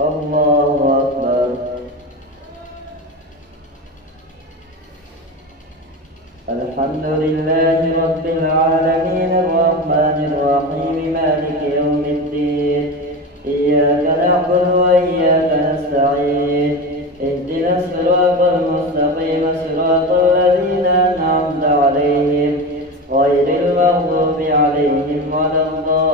الله أكبر. الحمد لله رب العالمين الرحمن الرحيم مالك يوم الدين. إياك نعبد وإياك نستعين. اهدنا الصراط المستقيم صراط الذين أنعمت عليهم غير المغضوب عليهم ولا الضالين.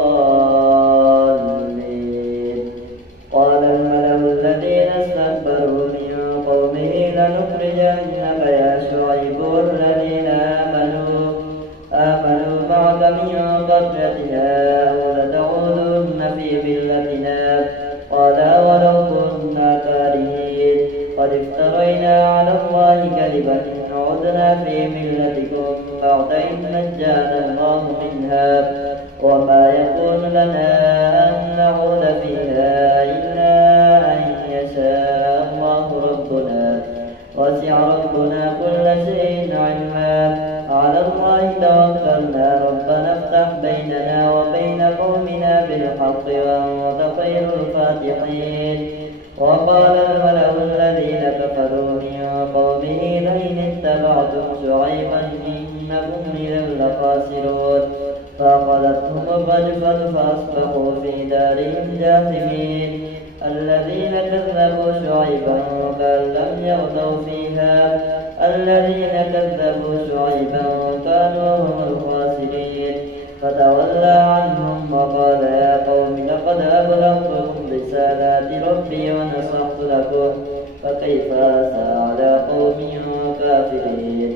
قال الملأ الذين استكبروا من قومه لنخرجنك يا شعيب والذين آمنوا معك من قريتنا أو لتعودن في ملتنا. قال ولو كنا كارهين قد افترينا على الله كذبا إن عدنا في ملتكم بعد إذ نجانا الله منها وما يكون لنا أن نعود فيها إلا أن يشاء الله ربنا وسع ربنا كل شيء علما. على الله توكلنا ربنا افتح بيننا وبين قومنا بالحق وأنت خير الفاتحين. وقال الملأ الذين كفروا من قومه لئن اتبعتم شعيبا إنكم إذا لخاسرون. فأخذتهم الرجفة فأصبحوا في دارهم جاثمين. الذين كذبوا شعيبا كأن لم يغنوا فيها. الذين كذبوا شعيبا كانوا هم الخاسرين. فتولى عنهم وقال يا قوم لقد أبلغتكم رسالات ربي ونصحت لكم فكيف آسى على قوم كافرين.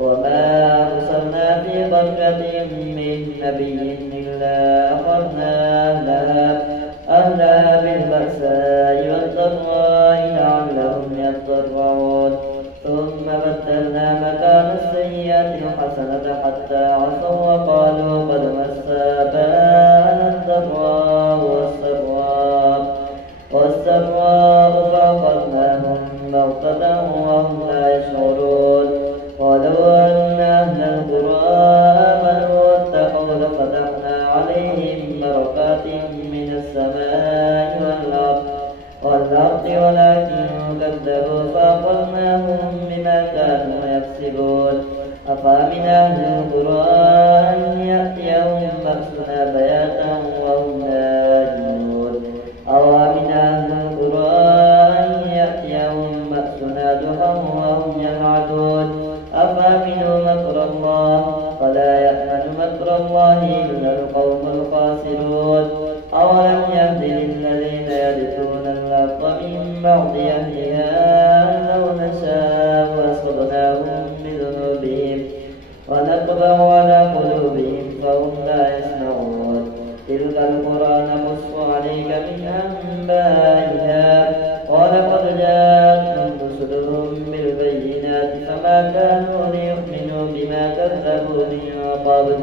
وما أرسلنا في قرية من نبي إلا أخذنا أهلها بالبأساء والضراء لعلهم يضرعون. ثم بدلنا مكان السيئة الحسنة حتى عصوا وقالوا قد مس آباءنا الضراء والسراء فأخذناهم بغتة وهم لا يشعرون. ولو أن أهل القرى آمنوا واتقوا لفتحنا عليهم بركات من السماء والأرض ولكن كذبوا فأخذناهم بما كانوا يكسبون. أفأمن أهل القرى أن يأتيهم بأسنا بياتا وهم نائمون أو أمن أهل القرى أن يأتيهم بأسنا ضحى وهم يلعبون. أفأمنوا مكر الله فلا يأمن مكر الله إلا القوم الخاسرون. أولم يهد للذين يرثون الأرض من بعد أهلها أن لو نشاء أصبناهم بذنوبهم ونطبع على قلوبهم فهم لا يسمعون. تلك القرى نقص عليك من أنبائها ولقد جاءتهم رسلهم بالبينات فما كانوا ليؤمنوا بما كذبوا من قبل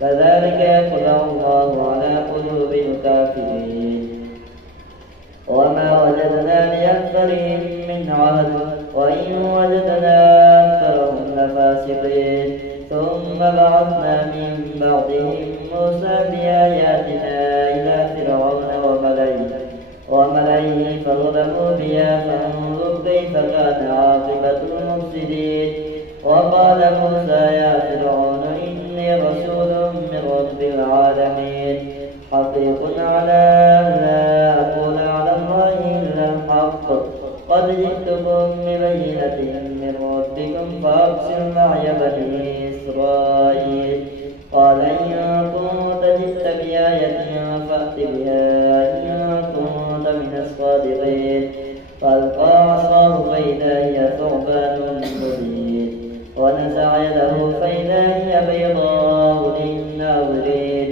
كذلك يطبع الله على قلوب الكافرين. وما وجدنا لأكثرهم من عهد وإن وجدنا أكثرهم لفاسقين. ثم بعثنا من بعدهم موسى بآياتنا إلى فرعون وملئه فظلموا بها فانظر كيف كان عاقبة المفسدين. وقال موسى يا فرعون إني رسول من رب العالمين حقيق على أن لا أقول على الله إلا الحق قد جئتكم ببينة من ربكم فأرسل معي بني إسرائيل. قال إن كنت جئت بآية فأت بها إن كنت من الصادقين. فألقى عصاه فإذا هي ثعبان مبين ونزع يده فإذا هي بيضاء للناظرين.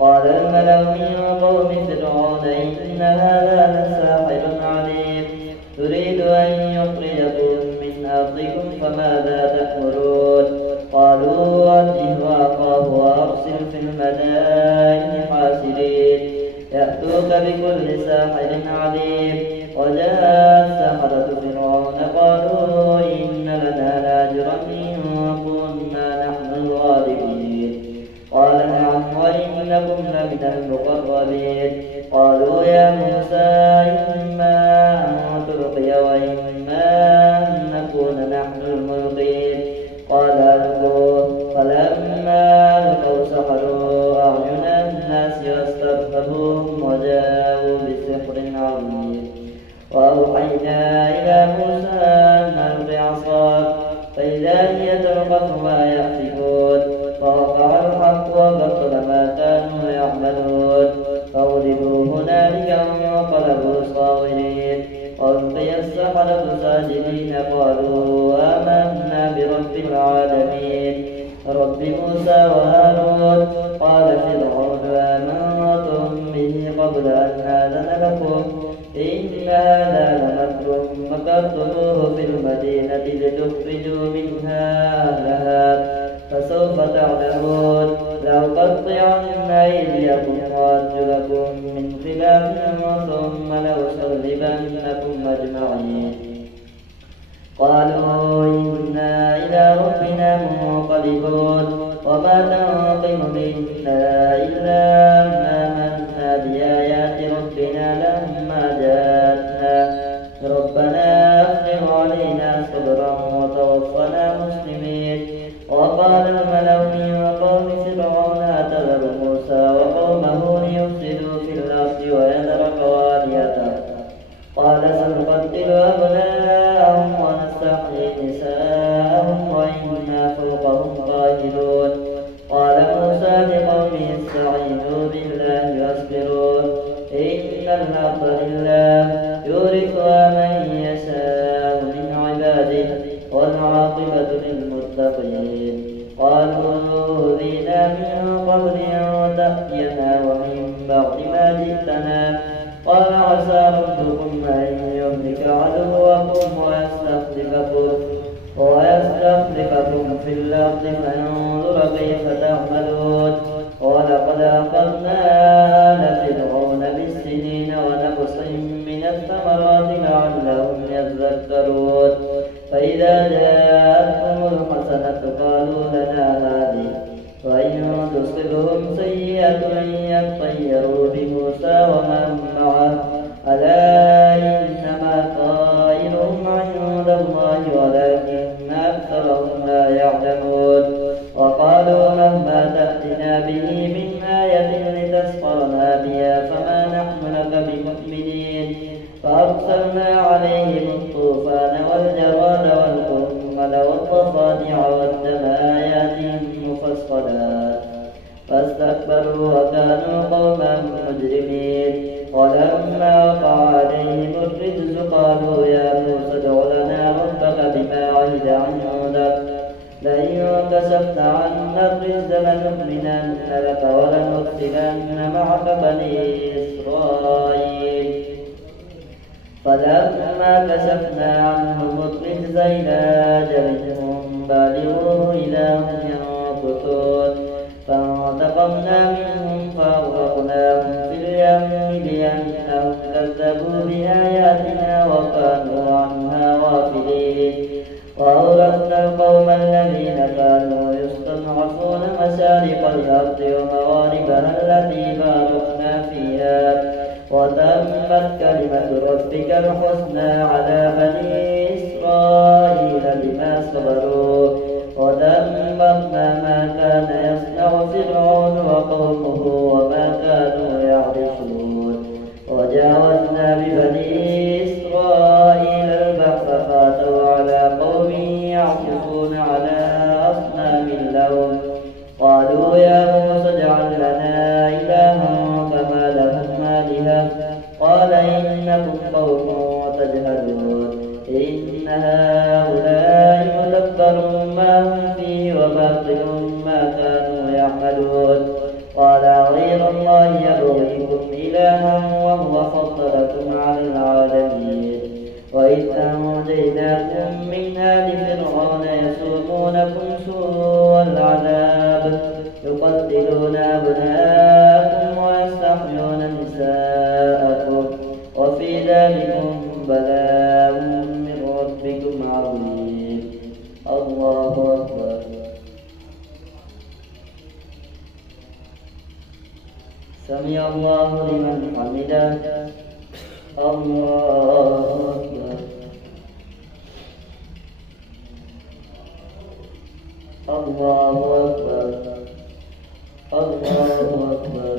قال الملأ من قوم فرعون إن هذا لساحر عليم يريد أن يخرجكم من أرضكم فماذا تأمرون. قالوا أرجه وأخاه وأرسل في المدائن حاشرين يأتوك بكل ساحر عليم. وجاء السحرة فرعون قالوا إن لنا لأجرا إن كنا نحن الغالبين. قال نعم وإن وإنكم لمن المقربين. قالوا يا موسى إما أن تلقي وإما أن نكون نحن الملقين. قال ألقوا. فلما ألقوا سحروا أعين الناس واسترهبوهم وجاءوا بسحر عظيم. وأوحينا إلى موسى أن ألق عصاك فإذا هي تلقف ما يأفكون. فوقع الحق وبطل ما كانوا يعملون. فغلبوا هنالك وانقلبوا صاغرين. وألقي السحرة ساجدين قالوا آمنا برب العالمين رب موسى وهارون. قال فرعون آمنتم به قبل أن آذن لكم إن هذا لمكر مكرتموه في المدينة لتخرجوا منها أهلها فسوف تعلمون. لأقطعن أيديكم وأرجلكم من خلاف ثم لأصلبنكم أجمعين. قالوا إنا إلى ربنا منقلبون. وما تنقم منا إلا أن آمنا بآيات ربنا لما جاءتنا ربنا أفرغ علينا صبرا وتوفنا مسلمين. وقال الملأ من قوم فرعون أتذر موسى وقومه ليفسدوا في الأرض ويذرك وآلهته قال سنقتل أبناءهم ونستحيي نساءهم وإنا فوقهم قاهرون. قال موسى لقومه استعينوا بالله واصبروا إن الأرض لله يورثها من يشاء من عباده والعاقبة للمتقين. قالوا أوذينا من قبل أن تأتينا ومن بعد ما جئتنا. قال عسى ربكم أن يهلك عدوكم ويستخلفكم في الأرض فينظر كيف تعملون. ولقد أخذنا آل فرعون بالسنين ونقص من الثمرات لعلهم يذكرون. فإذا جاءتهم الحسنة قالوا لنا هذه وإن تصبهم سيئة يطيروا بموسى ومن معه ألا إنما طائرهم عند الله ولكن أكثرهم لا يعلمون. وقالوا مهما تأتنا به من آية لتسحرنا بها فما نحن لك بمؤمنين. فأرسلنا عليهم الطوفان والجراد والقمل والضفادع والدم آيات مفصلات فاستكبروا وكانوا قوما مجرمين. ولما وقع عليهم الرجز قالوا يا موسى ادع لنا ربك بما عهد عندك لئن كشفت عنا الرجز لنؤمنن لك ولنرسلن معك بني إسرائيل. فلما كشفنا عنهم الرجز إلى أجل هم بالغوه إذا هم ينكثون. فانتقمنا منهم فأغرقناهم في اليم لأنهم كذبوا بآياتنا وكانوا عنها غافلين. وأورثنا القوم الذين كانوا يستضعفون مشارق الأرض ومغاربها التي باركنا فيها وتمت كلمة ربك الحسنى على بني إسرائيل بما صبروا ودمرنا ما كان يصنع فرعون وقومه وما كانوا يعرشون. وجاوزنا ببني إسرائيل البحر فاتوا على قوم يعكفون على أصنام لهم قالوا يا موسى اجعل لنا إلها كما لهم آلهة قال إنكم قوم تجهلون. إن هؤلاء متبر ما هم فيه وباطل ما كانوا يعملون. قال غير الله يبغيكم إلها وهو فضلكم على العالمين. وإذ أنجيناكم من آل فرعون يسومونكم سوء العذاب يقتلون أبناءكم ويستحيون نساءكم وفي ذلكم بلاء من ربكم عظيم. الله أكبر. سمع الله لمن حمده الله أكبر الله أكبر الله أكبر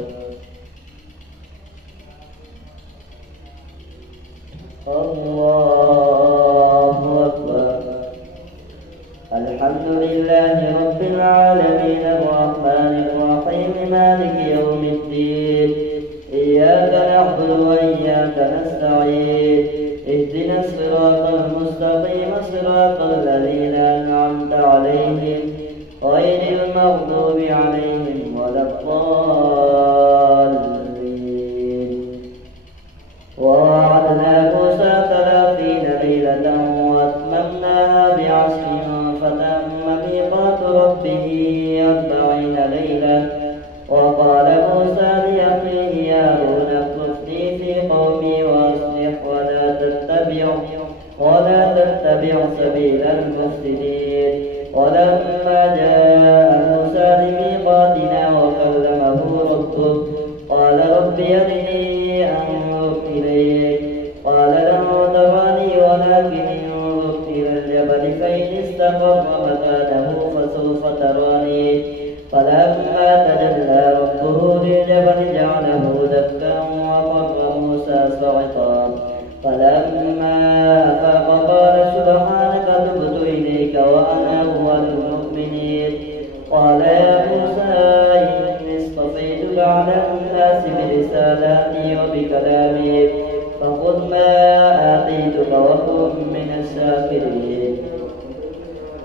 الله أكبر الحمد لله رب العالمين الرحمن الرحيم مالك يوم الدين إياك نعبد وإياك نستعين اهدنا الصراط المستقيم صراط الذين أنعمت عليهم غير المغضوب عليهم ولا الضالين ووعدنا موسى 30 ليلة وأتممناها بعشر فتم ميقات ربه 40 ليلة وقال موسى لأخيه هارون اخلفني في قومي وأصلح ولا تتبع سبيل المفسدين ولما جاء موسى لميقاتنا وكلمه ربه قال رب أرني أنظر إليك قال لن تراني ولكن انظر إلى الجبل فإن استقر مكانه فسوف تراني فلما تجلى ربه للجبل جعله دكا وخر موسى صعقا فلما أفاق قال سبحانك تبت إليك وأنا أول المؤمنين قال يا موسى إني اصطفيتك على الناس برسالاتي وبكلامي فخذ ما آتيتك وكن من الشاكرين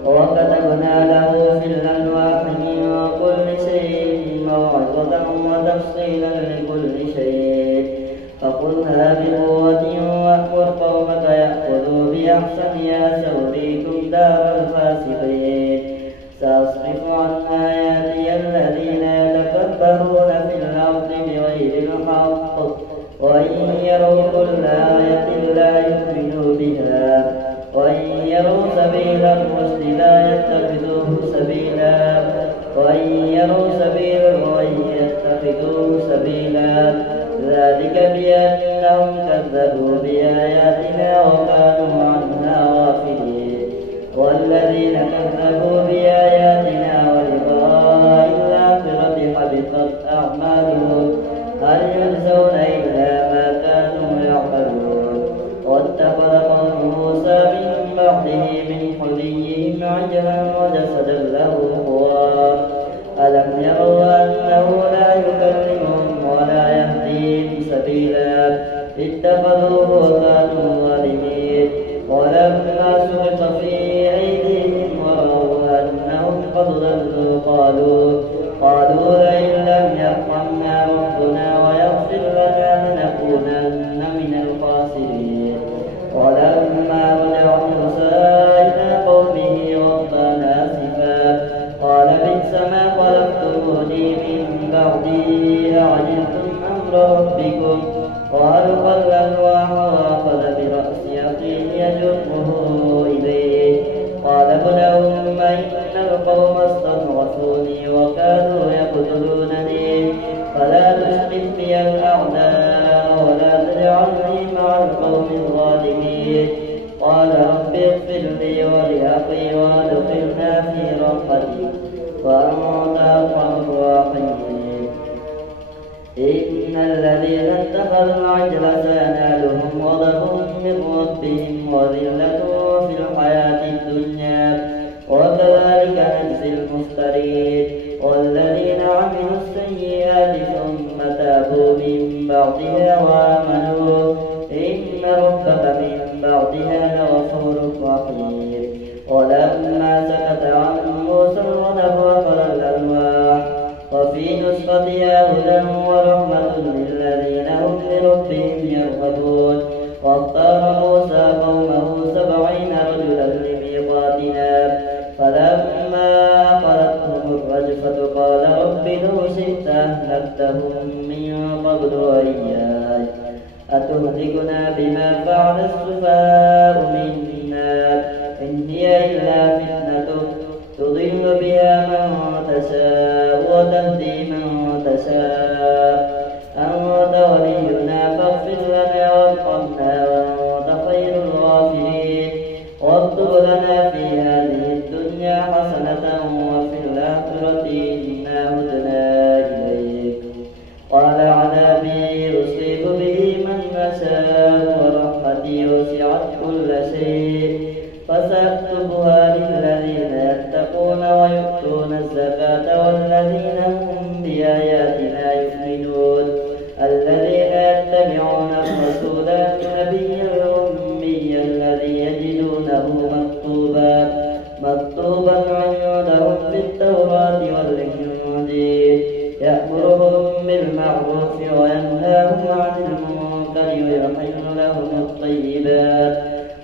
وكتبنا له في الألواح من كل شيء موعظة وتفصيلا لكل شيء فخذها بقوة وأمر قومك يأخذوا بأحسنها سأريكم دار الفاسقين سأصرف عن آياتي الذين يتكبرون في الأرض بغير الحق وإن يروا كل آية لا يؤمنوا بها وإن يروا سبيل الرشد لا يتخذوه سبيلا وإن يروا سبيل الغي يتخذوه سبيلا ذلك بأنهم كذبوا بآياتنا وكانوا عنها غافلين والذين كذبوا بآياتنا ولقاء الآخرة حبطت أعمالهم هل يجزون إلا ما كانوا يعملون واتخذ قوم موسى من بعده من حليهم عجلا وجسدا له خوار ألم يروا أنه لا يكلمهم ولا يهديهم سبيلا اتخذوه وكانوا ظالمين ولما سقط في أيديهم ورأوا أنهم قد ضلوا قالوا لئن لم يرحمنا ربنا ويغفر لنا لنكونن من الخاسرين ولما رجع موسى إلى قومه غضبان آسفا قال بئس ما خلفتموني من بعدي أعجلتم أمر ربكم وألقى الألواح وأخذ برأس أخيه يجره إليه قال ابن أم إن القوم استضعفوني وكادوا يقتلونني فلا تشغل بي الأعداء ولا تجعلني مع القوم الظالمين قال رب اغفر لي ولأخي وادخلنا في رحمتك وأنت أرحم الراحمين إن الذين اتخذوا العجل سينالهم غضب من ربهم وذلة في الحياة الدنيا وكذلك نجزي المفترين والذين عملوا السيئات ثم تابوا من بعدها وآمنوا إن ربك من بعدها لغفور رحيم ولما سكت عن موسى الغضب أخذ الألواح وفي نسختها هدى ورحمة للذين هم لربهم يرغبون واختار موسى قومه 70 رجلا لميقاتنا فلما أخذتهم الرجفة قال رب لو شئت أهلكتهم من قبل وإياي أتهلكنا بما فعل السفهاء منا إن هي إلا فتنتك تضل بها من تشاء وتهدي من تشاء لنا وارحمنا وأنت خير الغافرين واكتب لنا في هذه الدنيا حسنة وفي الآخرة إنا هدنا إليك قال عذابي أصيب به من نشاء ورحمتي وسعت كل شيء فسأكتبها للذين يتقون ويؤتون الزكاة والذين هم بآياتنا يؤمنون الذين يتبعون الرسول النبي الأمي الذي يجدونه مكتوبا عندهم في التوراة والإنجيل يأمرهم بالمعروف وينهاهم عن المنكر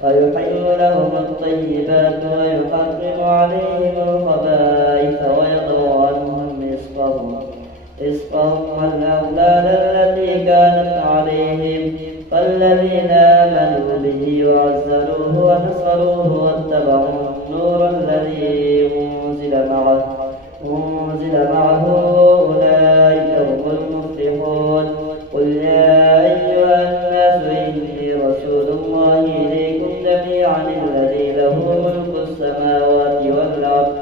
ويحل لهم الطيبات ويحرم عليهم الخبائث ويضع عنهم إصرهم والأغلال التي كانت عليهم فالذين آمنوا به وعزروه ونصروه واتبعوا النور الذي أنزل معه أولئك هم المفلحون قل يا أيها الناس إني رسول الله إليكم جميعا الذي له ملك السماوات والأرض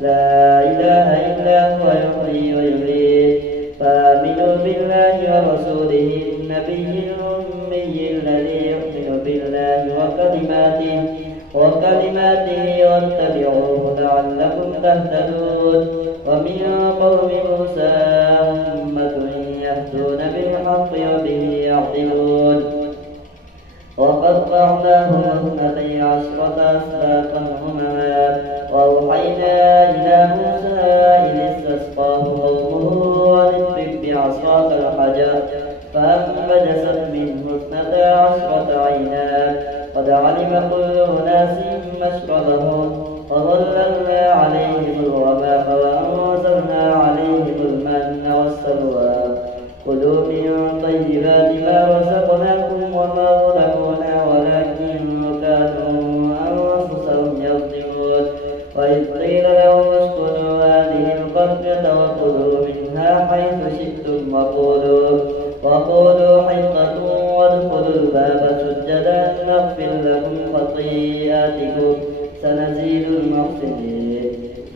لا إله إلا هو يحيي ويميت فآمنوا بالله ورسوله النبي الأمي الذي يؤمن بالله وكلماته واتبعوه لعلكم تهتدون ومن قوم موسى أمة يهدون بالحق وبه يعدلون وقطعناهم 12 أسباطا أمما وأوحينا إلى موسى إذ استسقاه قومه أن اضرب بعصاك الحجر فانبجست منه 12 عينا قد علم كل أناس مشربهم وظللنا عليهم الغمام وأنزلنا عليهم المن والسلوى كلوا من طيبات ما رزقناكم وما ظلمونا ولكن كانوا أنفسهم يظلمون وإذ قيل لهم اسكنوا هذه القرية وكلوا منها حيث شئتم وقولوا حطة وادخلوا الباب سجدا نغفر لكم خطيئاتكم سنزيد المحسنين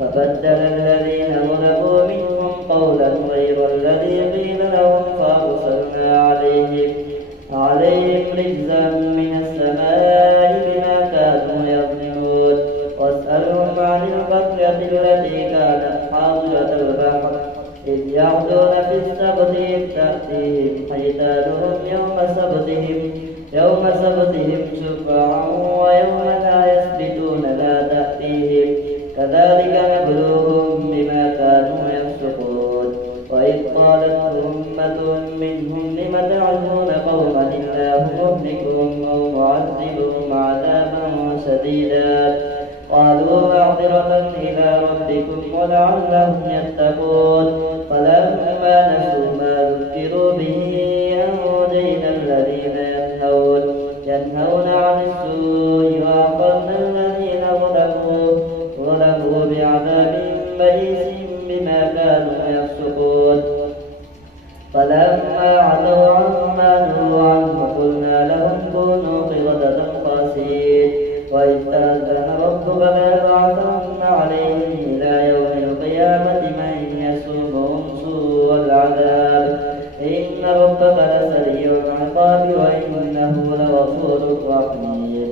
فبدل الذين ظلموا منهم قولا غير الذي قيل لهم فأرسلنا عليهم رجزا من السماء بما كانوا يظلمون واسألهم عن القرية التي كانت حاضرة البحر إذ يعدون في السبت إذ تأتيهم حيتانهم يوم سبتهم شفعا ويوم لا يسبتون لا تأتيهم كذلك نبلوهم بما كانوا يفسقون وإذ قالت أمة منهم لم تعظون قوما الله مهلكهم أو معذبهم عذابا شديدا قالوا معذرة إلى ربكم ولعلهم يتقون فلما نسوا ما ذكروا به أنجينا الذين ينهون عن السوء وأخذنا الذين ظلموا بعذاب بئيس بما كانوا يفسقون فلما عتوا عما نهوا عنه قلنا لهم كونوا قردة خاسئين وإذ تأذن ربك ليبعثن عليهم إلى يوم القيامة من يسومهم سوء العذاب إن ربك لسريع العقاب وإنه لغفور رحيم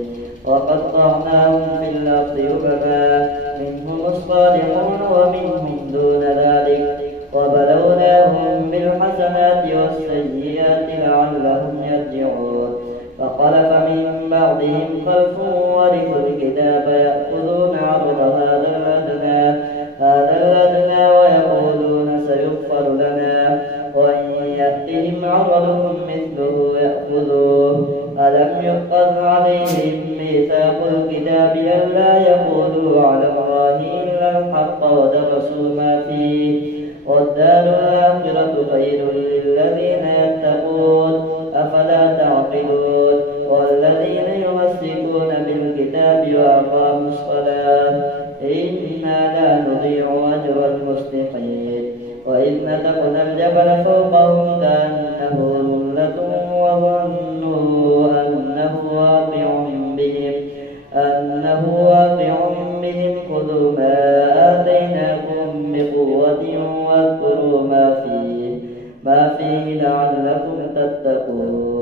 وقطعناهم في الأرض أمما منهم الصالحون ومنهم دون ذلك وبلوناهم بالحسنات والسيئات لعلهم يرجعون فخلف من بعدهم خلف ورثوا الكتاب يأخذون عرض هذا الأدنى ويقولون سيغفر لنا وإن يأتهم عرض مثله يأخذوه ألم يؤخذ عليهم ميثاق الكتاب ألا يقولوا على الله إلا الحق ودرسوا ما فيه والدار الآخرة خير للذين يتقون أفلا تعقلون والذين يمسكون بالكتاب وأقاموا الصلاة إنا لا نضيع أجر المصلحين وإذ نتقنا الجبل فوقهم كأنه ظلة وظن واذكروا ما فيه لعلكم تتقون